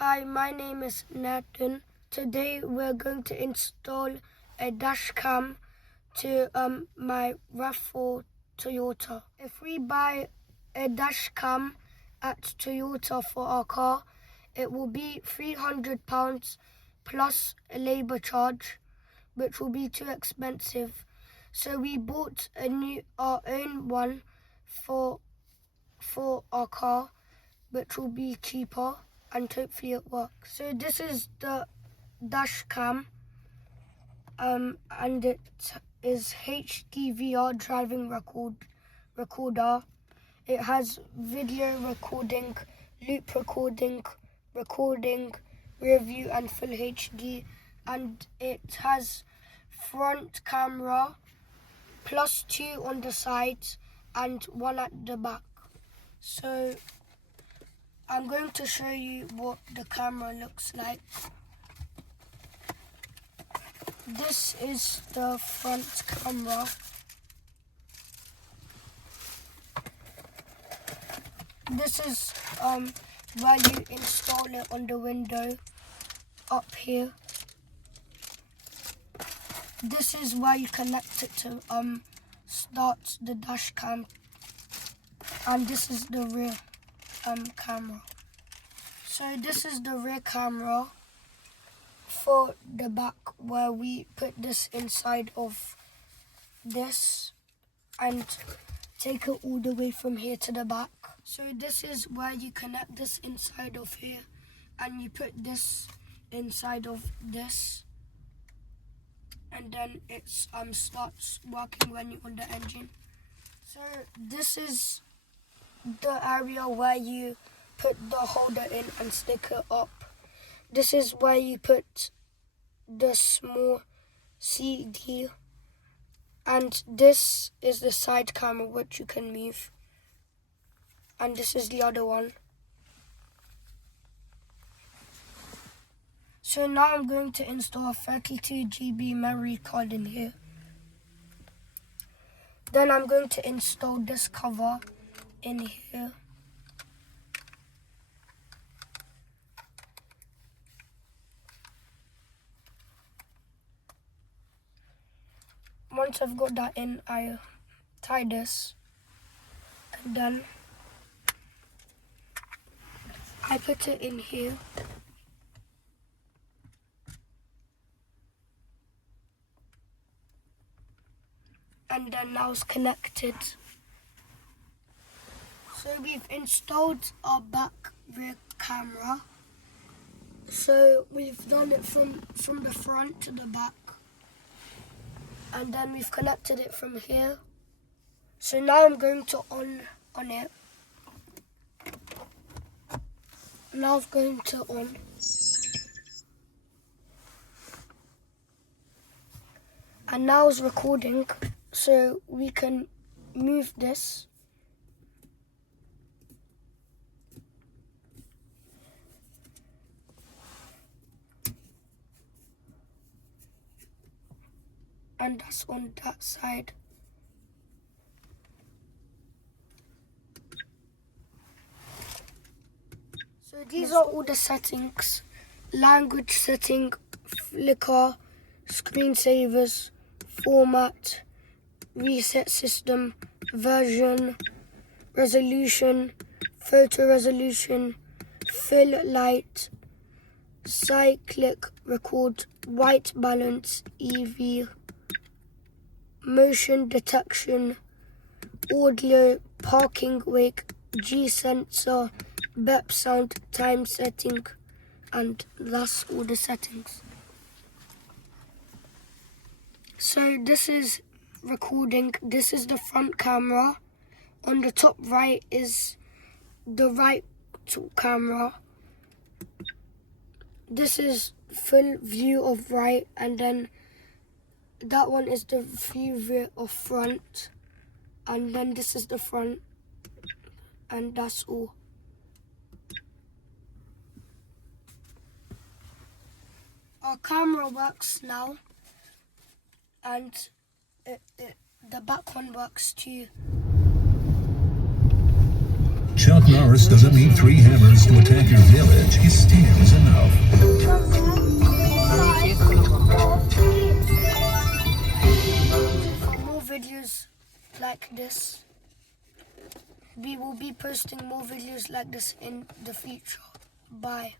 Hi, my name is Nathan. Today we're going to install a dash cam to my RAV4 Toyota. If we buy a dash cam at Toyota for our car, it will be £300 plus a labour charge, which will be too expensive. So we bought our own one for our car, which will be cheaper, and hopefully it works. So this is the dash cam, and it is HDVR driving recorder. It has video recording, loop recording, rear view and full HD, and it has front camera plus 2 on the sides and 1 at the back. So I'm going to show you what the camera looks like. This is the front camera. This is where you install it on the window up here. This is where you connect it to start the dash cam, and this is the rear camera. So this is the rear camera for the back, where we put this inside of this and take it all the way from here to the back. So this is where you connect this inside of here, and you put this inside of this, and then it starts working when you're on the engine. So this is the area where you put the holder in and stick it up. This is where you put the small CD, and this is the side camera which you can move, and this is the other one. So now I'm going to install a 32 GB memory card in here. Then I'm going to install this cover in here. Once I've got that in, I tie this, and then I put it in here. And then now it's connected. So we've installed our back rear camera. So we've done it from the front to the back, and then we've connected it from here. So now I'm going to on it. Now I'm going to on. And now it's recording, so we can move this. And that's on that side. So these are all the settings: language setting, flicker, screensavers, format, reset system, version, resolution, photo resolution, fill light, cyclic record, white balance, EV, motion detection, audio, parking wake, G sensor, BEP sound, time setting, and that's all the settings. So this is recording. This is the front camera. On the top right is the right camera. This is full view of right, and then that one is the view of front, and then this is the front, and that's all. Our camera works now, and the back one works too. Chuck Norris doesn't need 3 hammers to attack your village. He stands videos like this. We will be posting more videos like this in the future. Bye.